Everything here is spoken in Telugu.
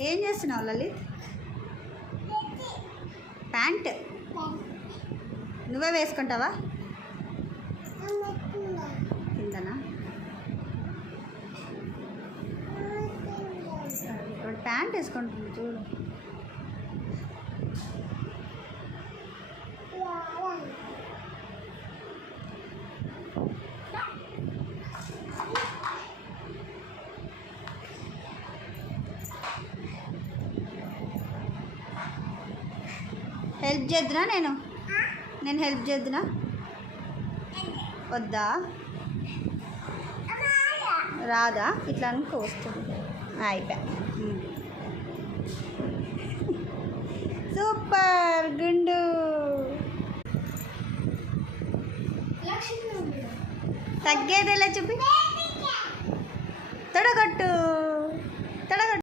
ఏం చేస్తున్నావు లలిత్? ప్యాంట్ నువ్వే వేసుకుంటావా? కిందనా? ఇప్పుడు ప్యాంట్ వేసుకుంటుంది చూడు. హెల్ప్ చేద్దునా? నేను హెల్ప్ చేద్దునా? వద్దా? రాదా? ఇట్లా అనుకో వస్తుంది. అయిపోయా. సూపర్ గుండు. తగ్గేదేలా చూపి. తొడగొట్టు.